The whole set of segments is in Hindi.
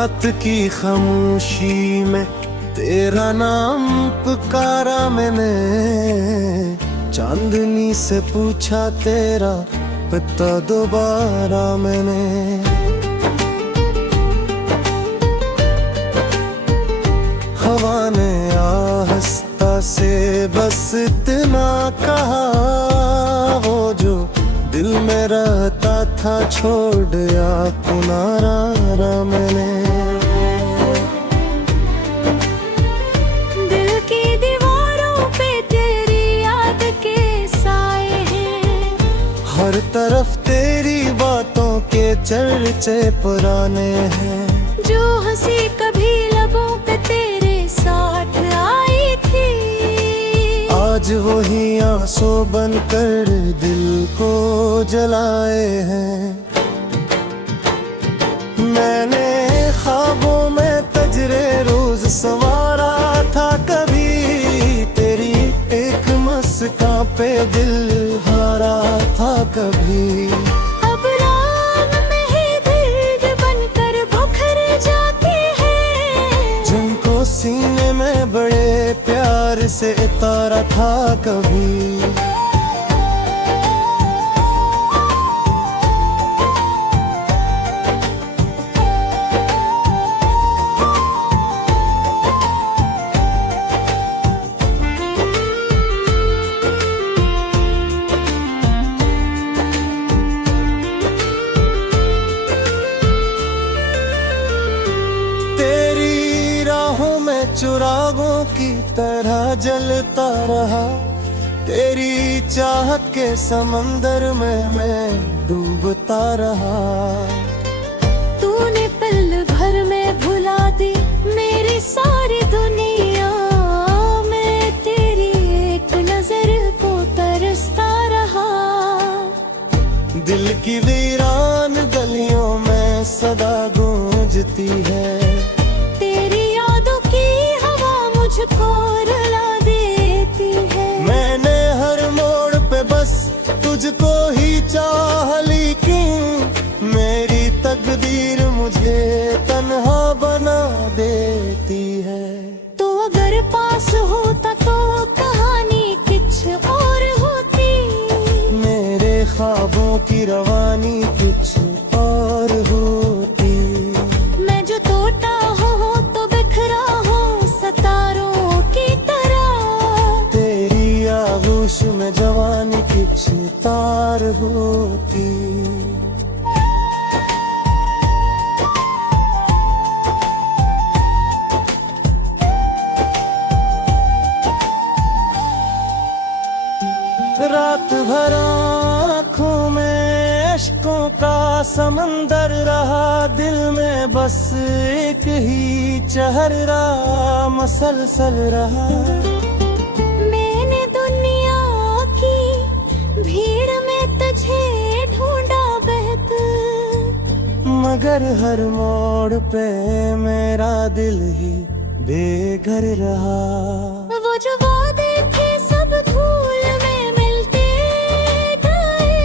रात की खामोशी में तेरा नाम पुकारा मैंने, चांदनी से पूछा तेरा पता दोबारा मैंने। हवा ने आहिस्ता से बस इतना कहा, वो जो दिल में रहता था छोड़ या पुनारा मैंने। दिल की दीवारों पे तेरी याद के साए हैं, हर तरफ तेरी बातों के चर्चे पुराने हैं। जो हंसी कभी लबों पे तेरे साथ आई थी, आज वही आंसू बनकर दिल को जलाए हैं। मैंने ख्वाबों में तजरे रोज संवारा था, कभी तेरी एक मुस्कान पे दिल हारा था कभी। अब राम में ही दर्द बनकर बुखर जाते हैं, जिनको सीने में बड़े प्यार से उतारा था कभी। चुरागों की तरह जलता रहा, तेरी चाहत के समंदर में मैं डूबता रहा। तूने पल भर में भुला दी मेरी सारी दुनिया, मैं तेरी एक नजर को तरसता रहा। दिल की वीरान गलियों में सदा गूंजती है, मुझको रुला देती है। मैंने हर मोड़ पे बस तुझको ही चाह ली, क्यों मेरी तकदीर मुझे तन्हा बना देती है। तो अगर पास होता तो कहानी कुछ और होती, मेरे ख्वाबों की रवानी कुछ और होती। मैं जो टूटा हूँ तो बिखरा हूँ सितारों की तरह, तेरी आगोश में जवानी कुछ तार होती। रात भर आँखों में इश्कों का समंदर रहा, दिल में बस एक ही चेहरा मसलसल रहा। मैंने दुनिया की भीड़ में तुझे ढूंढा बेहतर, मगर हर मोड़ पे मेरा दिल ही बेघर रहा। वो जो वादे थे सब धूल में मिलते गए,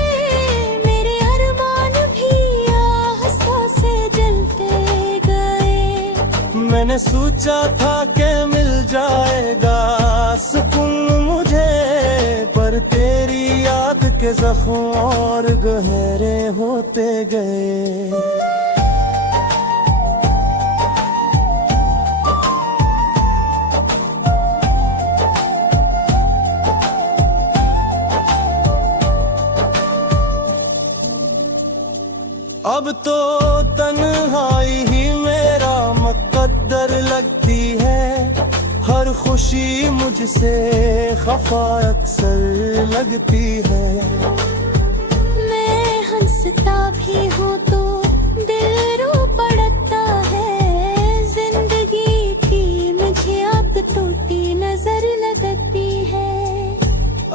मेरे अरमान भी आस्था से जलते गए। मैंने सोचा था कि मिल जाएगा सुकून मुझे, पर तेरी याद के जख्म और गहरे होते गए। अब तो तन्हाई ही मेरा मुकद्दर लगती है, हर खुशी मुझसे खफा अक्सर लगती है। मैं हंसता भी हूँ तो दिल रो पड़ता है, जिंदगी की मुझे अब टूटी नजर लगती है।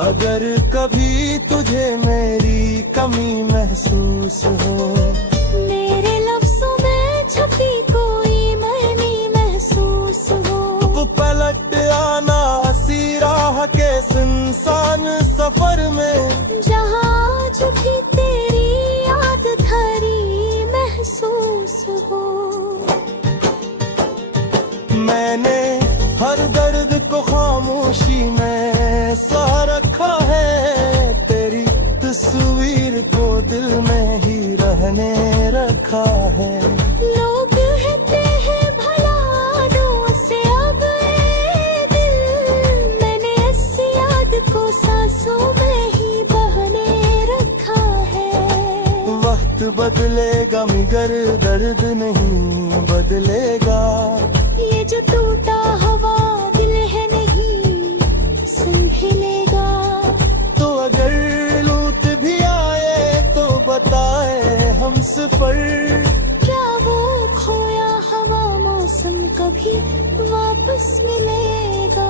अगर कभी तुझे मेरी कमी महसूस हो, मेरे लफ्जों में छुपी कोई मायने महसूस हो, पलट आना हंसी राह के सुनसान सफर में, जहाँ आज भी तेरी याद धरी महसूस हो। मैंने हर दर्द को खामोशी में सा रखा है, तेरी तस्वीर को दिल में ही रहने रखा है। लोग कहते हैं भला दुआ से अब ये दिल, मैंने इस याद को सांसों में ही बहने रखा है। वक्त बदलेगा मगर दर्द नहीं बदलेगा, ये जो टूटा हुआ दिल है नहीं संभलेगा। तो अगर लूट भी आए तो बताए हम सफर, क्या वो खोया हवा मौसम कभी वापस मिलेगा।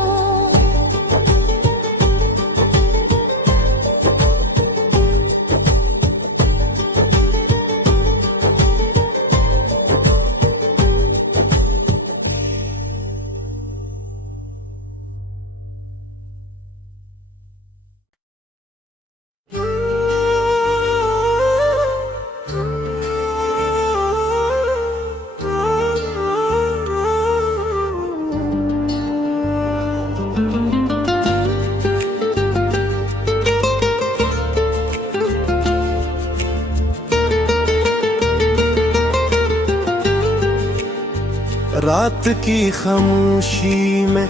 रात की खामोशी में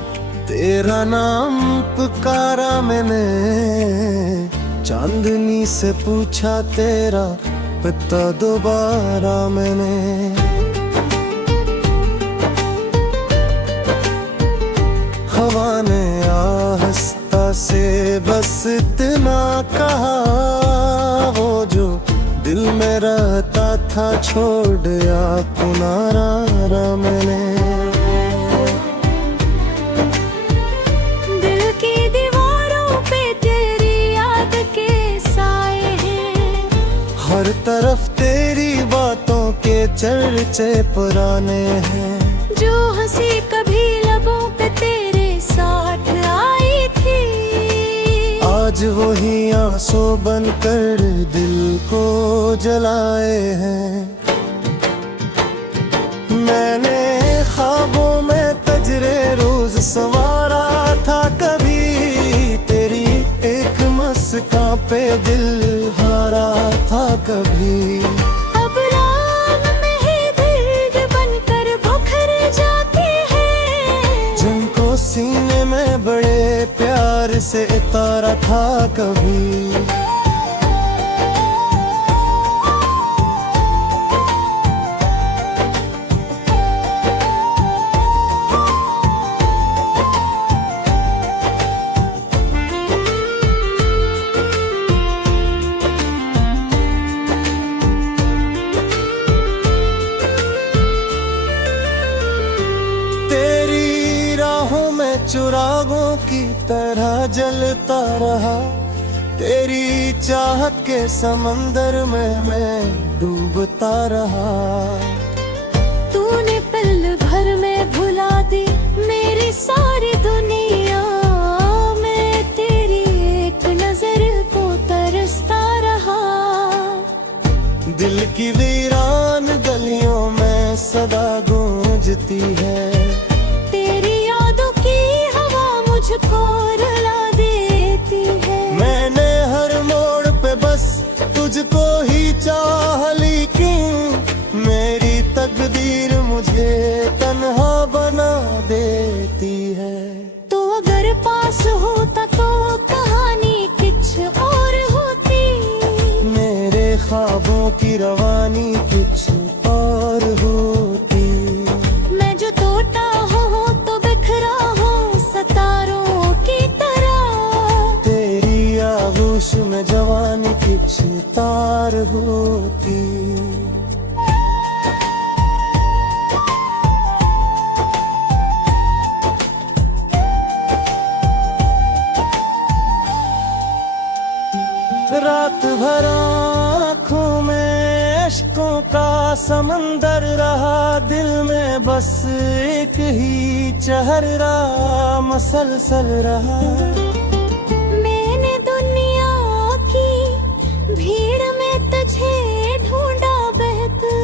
तेरा नाम पुकारा मैंने, चांदनी से पूछा तेरा पता दोबारा मैंने। हवा ने आहिस्ता से बस इतना कहा, वो जो दिल में रहता था छोड़ दिया पुनारा मैंने। दिल की दीवारों पे तेरी याद के साए हैं, हर तरफ तेरी बातों के चर्चे पुराने हैं। जो हंसी कभी लबों पे तेरे साथ आई थी, आज वही आंसू बनकर दिल को जलाए हैं। मैंने ख्वाबों में तजरे रोज संवारा था कभी, तेरी एक मुस्कान पे दिल हारा था कभी। अब राम में ही दर्द बनकर बुखर जाते हैं, जिनको सीने में बड़े प्यार से उतारा था कभी। चुरागों की तरह जलता रहा, तेरी चाहत के समंदर में मैं डूबता रहा। तूने पल भर में भुला दी मेरी सारी दुनिया, मैं तेरी एक नजर को तरसता रहा। दिल की वीरान गलियों में सदा गूंजती है, मुझको रुला देती है। मैंने हर मोड़ पे बस तुझको ही चाह, लेकिन मेरी तकदीर मुझे तन्हा बना देती है। तो अगर पास होता तो कहानी कुछ और होती, मेरे ख्वाबों की रवानी कुछ और होती। मैं जो टूटा हो तो बिखरा हो सितारों की तरह, तेरी आगोश में जवानी कुछ तार होती। रात भर आँखों में इश्कों का समंदर रहा, दिल में बस एक ही चेहरा मसलसल रहा। मैंने दुनिया की भीड़ में तुझे ढूंढा बेहतर,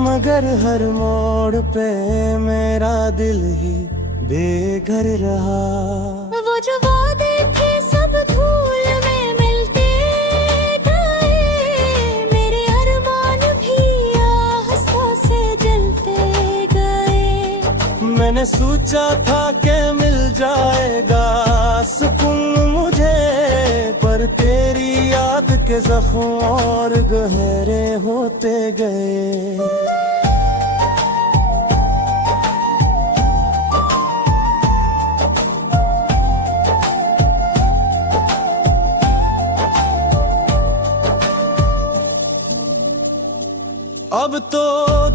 मगर पर हर मोड़ पे मेरा दिल ही बेघर रहा। वो जो वादे थे सब धूल में मिलते गए, मेरे अरमान भी आस्था से जलते गए। मैंने सोचा था कि मिल जाएगा सुकून मुझे, पर तेरी याद के जख्म और गहरे होते गए। अब तो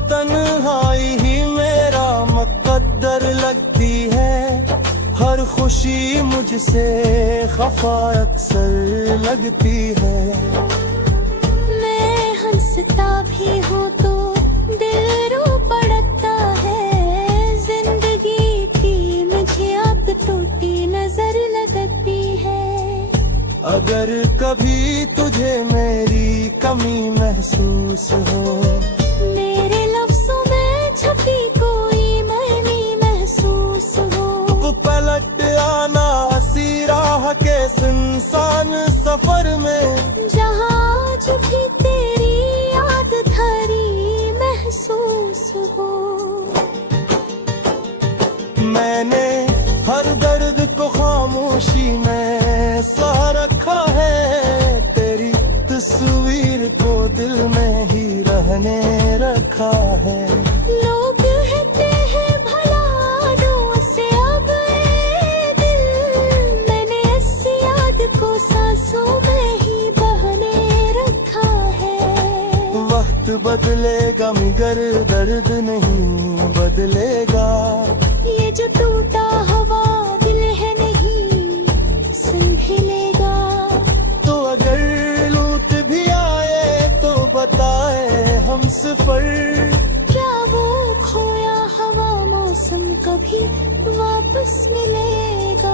तन्हाई ही मेरा मुकद्दर लगती है, हर खुशी मुझसे खफा अक्सर लगती है। मैं हंसता भी हूँ तो दिल रो पड़ता है, जिंदगी भी मुझे अब टूटी नजर लगती है। अगर कभी तुझे मेरी कमी महसूस हो, मेरे लफ्ज़ों में छपी कोई मनी महसूस हो, तो पलट आना हंसी राह के सुनसान सफर में, जहाँ आज भी तेरी याद धरी महसूस हो। मैंने हर दर्द को खामोशी में सा रखा है, तेरी तस्वीर को दिल में ही रहने रखा है। लोग कहते हैं भला दुआ से अब ये दिल, मैंने इस याद को सांसों में ही बहने रखा है। वक्त बदलेगा मगर दर्द नहीं बदलेगा, ये जो टूटा हुआ दिल है नहीं संभलेगा। तो अगर लूट भी आए तो बताए हम सफर, क्या वो खोया हवा मौसम कभी वापस मिलेगा।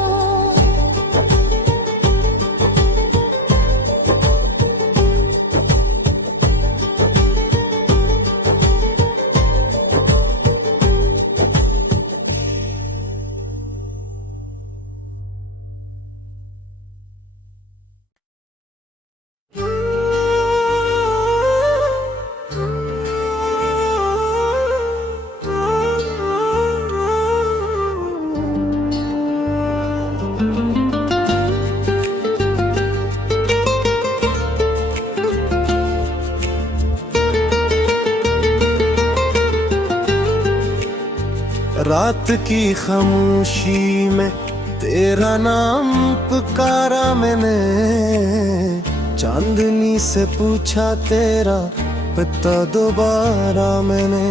रात की खामोशी में तेरा नाम पुकारा मैंने, चांदनी से पूछा तेरा पता दोबारा मैंने।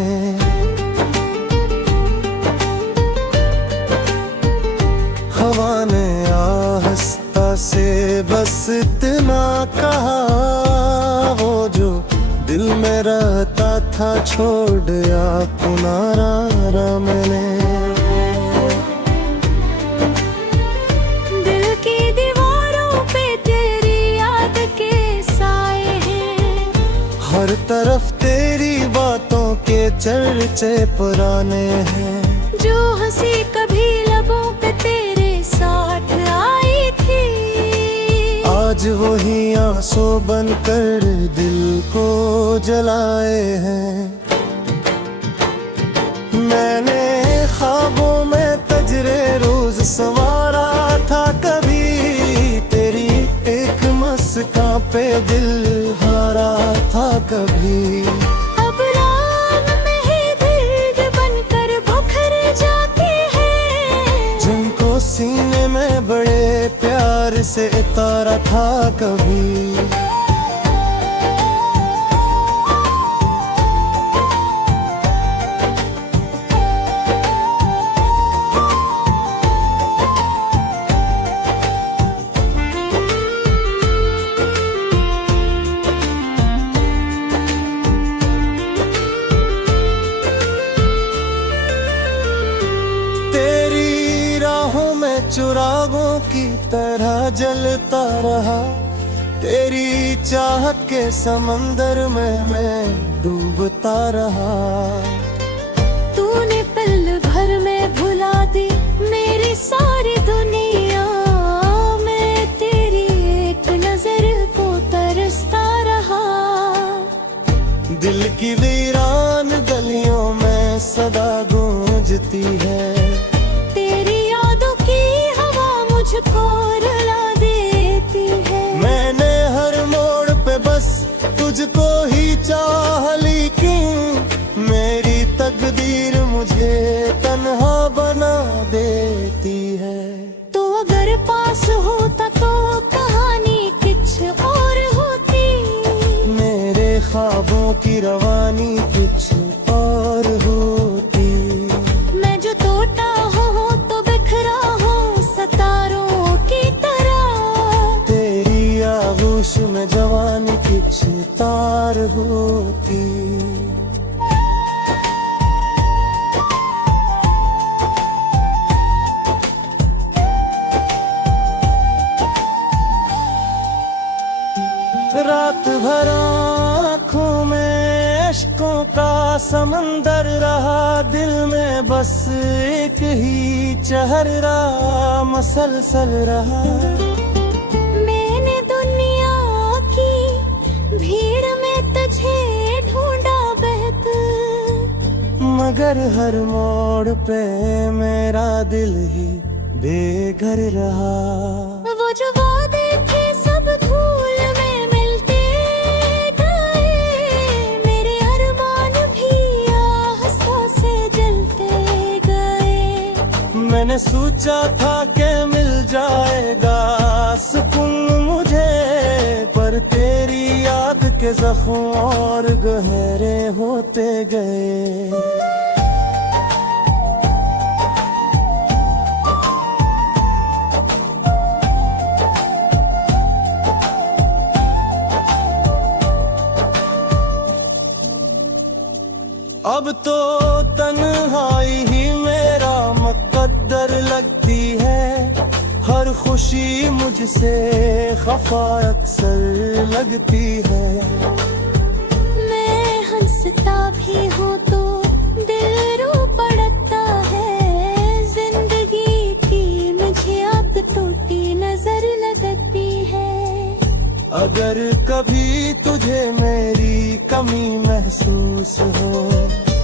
हवा ने आहिस्ता से बस इतना कहा, वो जो दिल में रहता था छोड़ दिया पुनारा मैंने। दिल की दीवारों पे तेरी याद के साए हैं, हर तरफ तेरी बातों के चर्चे पुराने हैं। जो हंसी कभी लबों पे तेरे साथ आई थी, आज वही आंसू बनकर दिल को जलाए हैं। मैंने ख्वाबों में तजरे रोज सवारा था, कभी तेरी एक मुस्कान पे दिल हारा था कभी। अब रात में ही दर्द बनकर बुखर जाते हैं, जिनको सीने में बड़े प्यार से उतारा था कभी। चिरागों की तरह जलता रहा, तेरी चाहत के समंदर में मैं डूबता रहा। तूने पल भर में भुला दी मेरी सारी दुनिया, मैं तेरी एक नजर को तरसता रहा। दिल की वीरान गलियों में सदा गूंजती है, तेरी यादों की हवा मुझको रुला देती है। मैंने हर मोड़ पे बस तुझको ही चाह ली, क्यों मेरी तकदीर मुझे तन्हा बना देती है। तो अगर पास होता तो कहानी कुछ और होती, मेरे ख्वाबों की रवानी कुछ और होती। मैं जो टूटा हूँ तो बिखरा हूँ सितारों की तरह, तेरी आगोश में जवानी कुछ तार होती। रात भर आँखों में इश्कों का समंदर रहा, दिल में बस एक ही चेहरा मसलसल रहा। मैंने दुनिया की भीड़ में तुझे ढूंढा बेहतर, मगर हर मोड़ पे मेरा दिल ही बेघर रहा। वो जो वादे थे सब धूल में मिलते गए, मेरे अरमान भी आस्था से जलते गए। मैंने सोचा था कि मिल जाएगा सुकून मुझे, पर तेरी याद के जख्म और गहरे होते गए। अब तो तन्हाई ही मेरा मुकद्दर लगती है, हर खुशी मुझसे खफा अक्सर लगती है। मैं हंसता भी हूँ तो दिल रो पड़ता है, जिंदगी की मुझे अब टूटी नजर लगती है। अगर कभी तुझे मेरी कमी महसूस हो,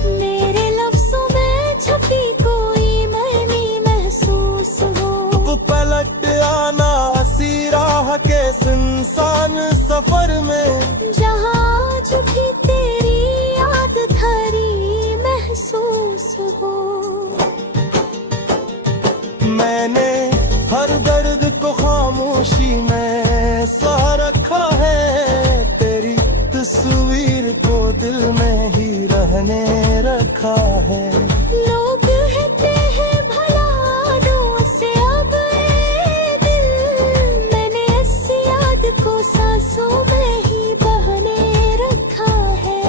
मेरे लफ्ज़ों में छपी कोई मर्मी महसूस हो, तो पलट आना हंसी राह के सुनसान सफर में, जहाँ जो भी तेरी याद धरी महसूस हो। मैंने हर दर्द को खामोशी में सहा रखा है, तेरी तस्वीर को दिल में ही रहने रखा है। लोग कहते हैं भला दो से अब ये दिल, मैंने इस याद को सांसों में ही बहने रखा है।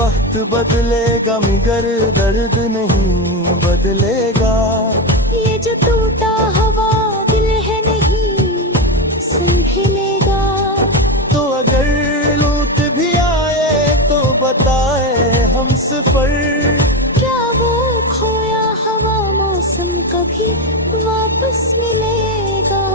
वक्त बदलेगा मगर दर्द नहीं बदलेगा, ये जो टूटा हुआ दिल है नहीं संभलेगा। तो अगर लूट भी आए तो बताए हम सफर, क्या वो खोया हवा मौसम कभी वापस मिलेगा।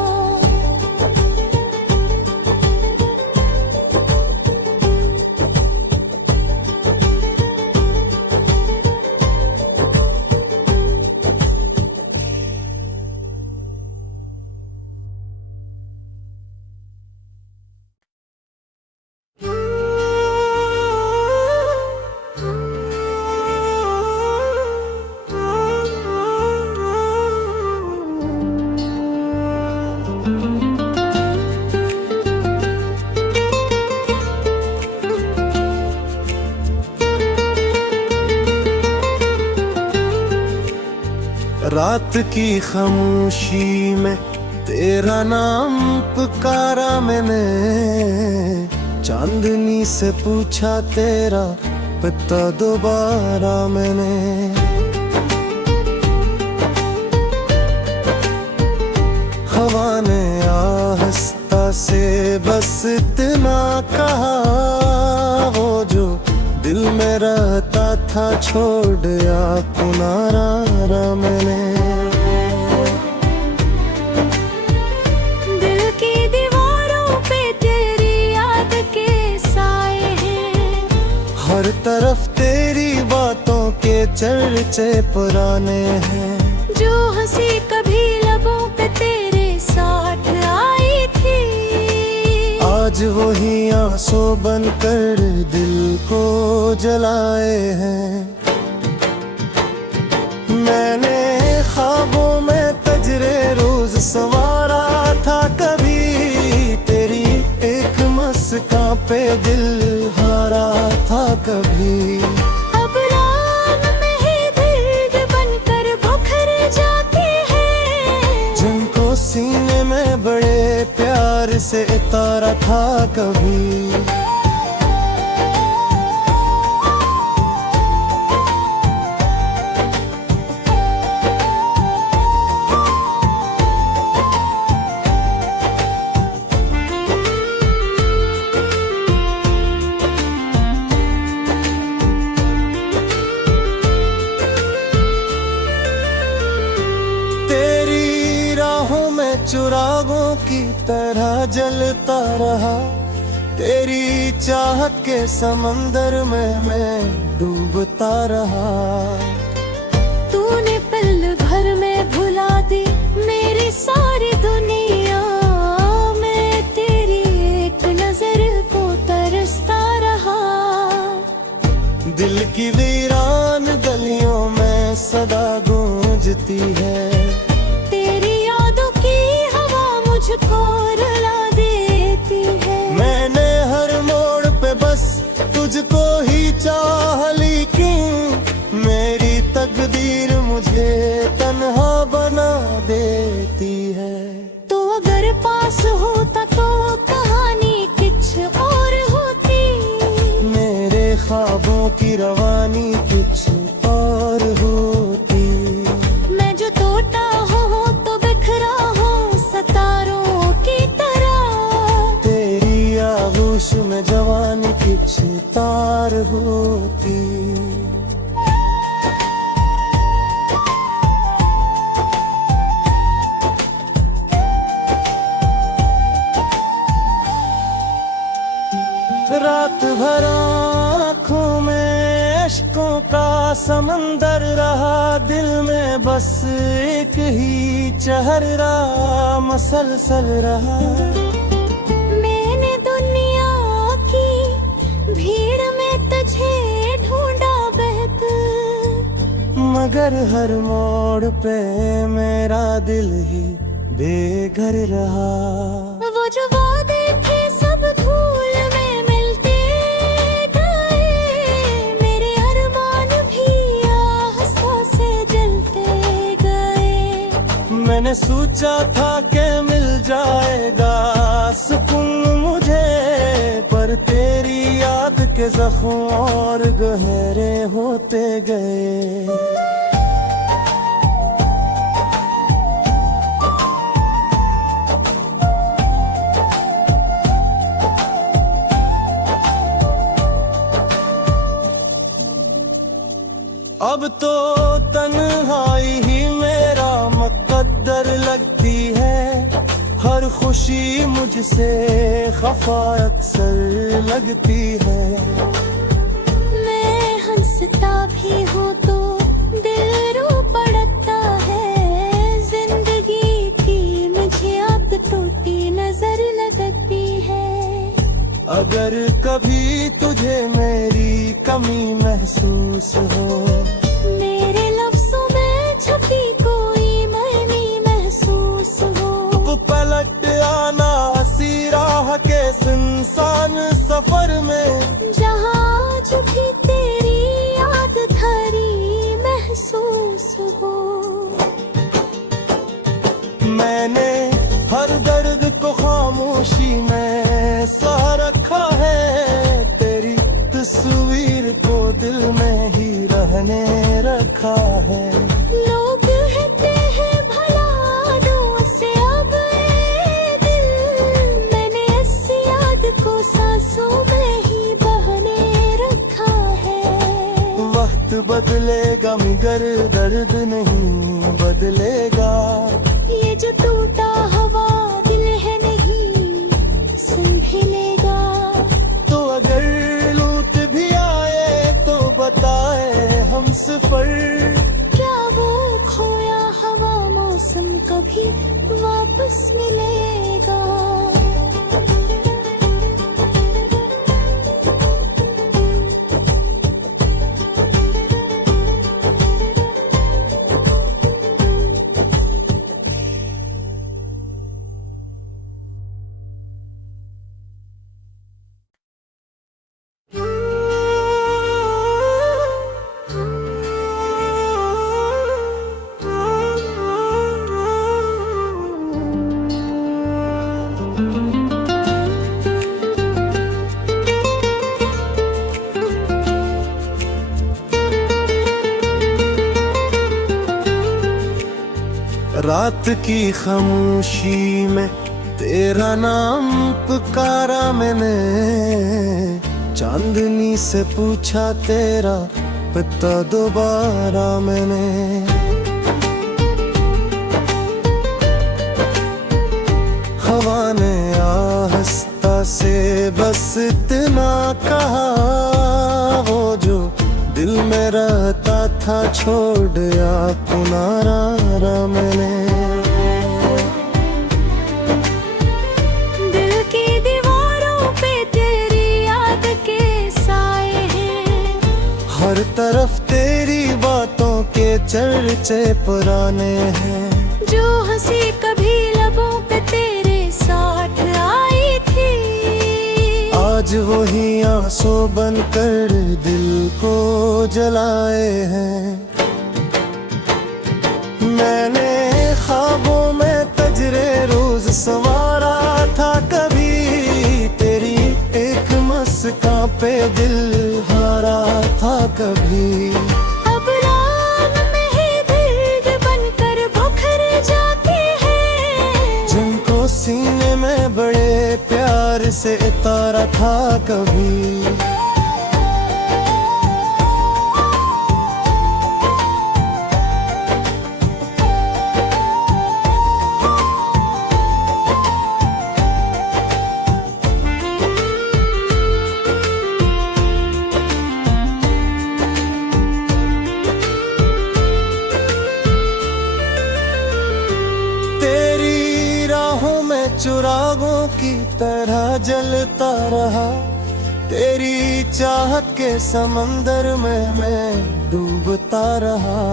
रात की खामोशी में तेरा नाम पुकारा मैंने, चांदनी से पूछा तेरा पता दोबारा मैंने। हवा ने आहिस्ता से बस इतना कहा, वो जो दिल में रहता था छोड़ दिया पुनारा मैंने। दिल की दीवारों पे तेरी याद के साए हैं, हर तरफ तेरी बातों के चर्चे पुराने हैं। जो हंसी कभी लबों पे तेरे साथ आई थी, आज वही आंसू बनकर दिल को जलाए हैं। मैंने ख्वाबों में तजरे रोज संवारा था, कभी तेरी एक मुस्कान पे दिल हारा था कभी। अब राम में ही दर्द बनकर बुखर जाते हैं, जिनको सीने में बड़े प्यार से उतारा था कभी। चुरागों की तरह जलता रहा, तेरी चाहत के समंदर में मैं डूबता रहा। तूने पल भर में भुला दी मेरी सारी दुनिया, मैं तेरी एक नजर को तरसता रहा। दिल की वीरान गलियों में सदा गूंजती है, मुझको रुला देती है। मैंने हर मोड़ पे बस तुझको ही चाह ली, क्यों मेरी तकदीर मुझे तन्हा बना देती है। तो अगर पास होता तो कहानी कुछ और होती, मेरे ख्वाबों की रवानी कुछ और होती। मैं जो टूटा हूँ तो बिखरा हूँ सितारों की तरह, तेरी आगोश में जवानी कुछ तार होती। रात भर आँखों में अश्कों का समंदर रहा, दिल में बस एक ही चेहरा मसलसल रहा। मैंने दुनिया की भीड़ में तुझे ढूंढा बेहतर, मगर हर मोड़ पे मेरा दिल ही बेघर रहा। वो जो वादे थे सब धूल में मिलते गए, मेरे अरमान भी आस्था से जलते गए। मैंने सोचा था कि मिल जाएगा सुकून मुझे, पर तेरी याद के जख्म और गहरे होते गए। अब तो तन्हाई ही मेरा मुकद्दर लगती है, हर खुशी मुझसे खफा अक्सर लगती है। मैं हंसता भी हूँ तो दिल रो पड़ता है, जिंदगी की मुझे अब टूटी नजर लगती है। अगर कभी तुझे मेरी कमी महसूस हो, मेरे लफ्जों में छुपी कोई मर्मी महसूस हो, तो पलट आना हंसी राह के सुनसान सफर में, जहाँ छुपी तेरी याद धरी महसूस हो। मैंने हर दर्द को खामोशी में सह रखा है, तेरी तस्वीर को दिल में ही रहने रखा है। लोग कहते हैं भला दो से अब ये दिल, मैंने इस याद बदलेगा मगर दर्द नहीं बदलेगा। ये जो टूटा हवा दिल है नहीं संभलेगा। तो अगर लूट भी आए तो बताए हम सफर। क्या वो खोया हवा मौसम कभी वापस मिलेगा। रात की खामोशी में तेरा नाम पुकारा मैंने। चांदनी से पूछा तेरा पता दोबारा मैंने। हवा ने आहिस्ता से बस इतना कहा, वो जो दिल में रहता था छोड़ या पुनारा मैंने। दिल की दीवारों पे तेरी याद के साए हैं। हर तरफ तेरी बातों के चर्चे पुराने हैं। जो हंसी कभी लबों पे तेरे साथ आई थी, आज वही आंसू बनकर दिल को जलाए हैं। मैंने ख्वाबों में तजरे रोज संवारा था कभी, तेरी एक मुस्कान पे दिल हारा था कभी। अब राम में ही दर्द बनकर भुखर जाते हैं। जिनको सीने में बड़े प्यार से उतारा था कभी। चुरागों की तरह जलता रहा, तेरी चाहत के समंदर में मैं डूबता रहा।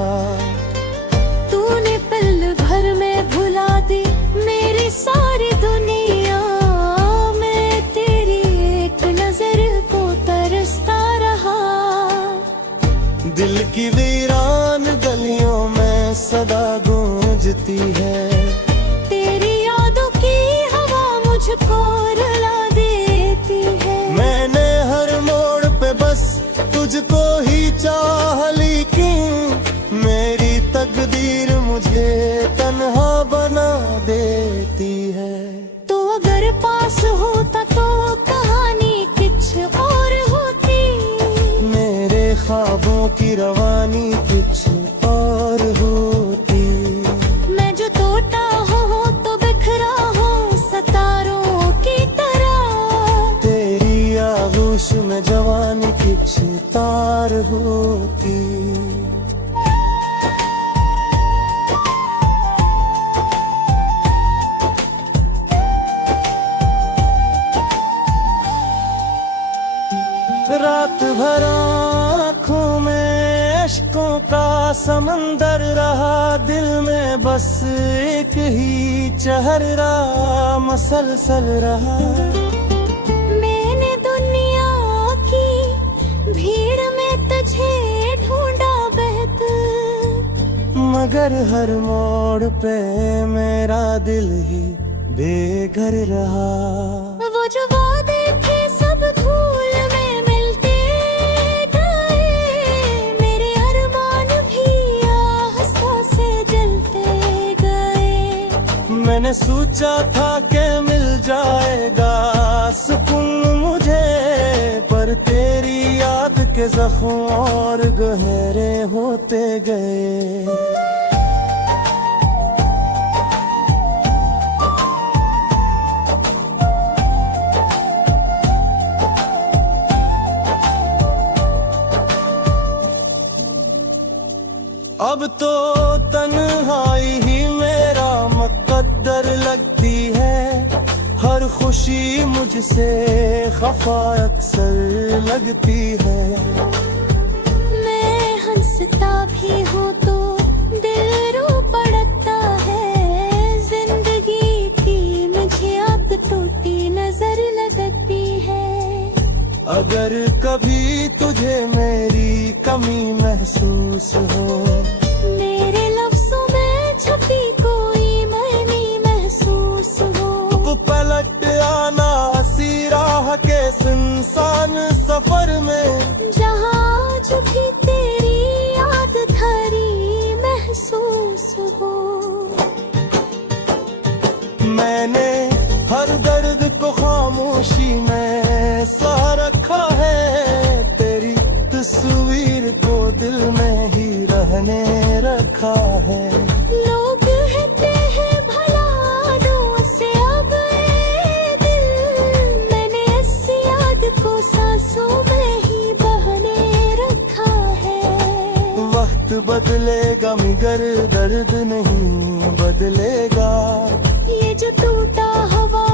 तूने पल भर में भुला दी मेरी सारी दुनिया, मैं तेरी एक नजर को तरसता रहा। दिल की वीरान गलियों में सदा गूंजती है, मुझको रुला देती है। मैंने हर मोड़ पे बस तुझको ही चाह, लेकिन मेरी तकदीर मुझे तन्हा बना देती है। तो अगर पास होता तो कहानी कुछ और होती, मेरे ख्वाबों की रवानी कुछ और होती। मैं जो टूटा हूँ तो बिखरा हूँ सितारों की तरह, तेरी आगोश में जवानी कुछ तार होती। रात भर आँखों में अश्कों का समंदर रहा, दिल में बस एक ही चेहरा मसलसल रहा। मैंने दुनिया की भीड़ में तुझे ढूंढा बेहतर, मगर हर मोड़ पे मेरा दिल ही बेघर रहा। वो जो वादे थे सब धूल में मिलते गए, मेरे अरमान भी आस्था से जलते गए। मैंने सोचा था कि मिल जाएगा सुकून मुझे, पर तेरी याद के के जख्म और गहरे होते गए। अब तो तन्हाई ही मेरा मुकद्दर लगती है, हर खुशी मुझसे खफा अक्सर लगती है। मैं हंसता भी हूँ तो दिल रो पड़ता है, जिंदगी की मुझे अब टूटी नजर लगती है। अगर कभी तुझे मेरी कमी महसूस हो, मेरे लफ्जों में छपी कोई मायने महसूस हो, तो पलट आना हंसी राह के सुनसान सफर में, जहाँ आज भी तेरी याद धरी महसूस हो। मैंने हर दर्द को खामोशी में सा रखा है, तेरी तस्वीर को दिल में ही रहने रखा है। लोग कहते हैं भला दो से अब ये दिल, मैंने इस याद को सांसों में ही बहने रखा है। वक्त बदलेगा मगर दर्द नहीं बदलेगा, ये जो टूटा हवा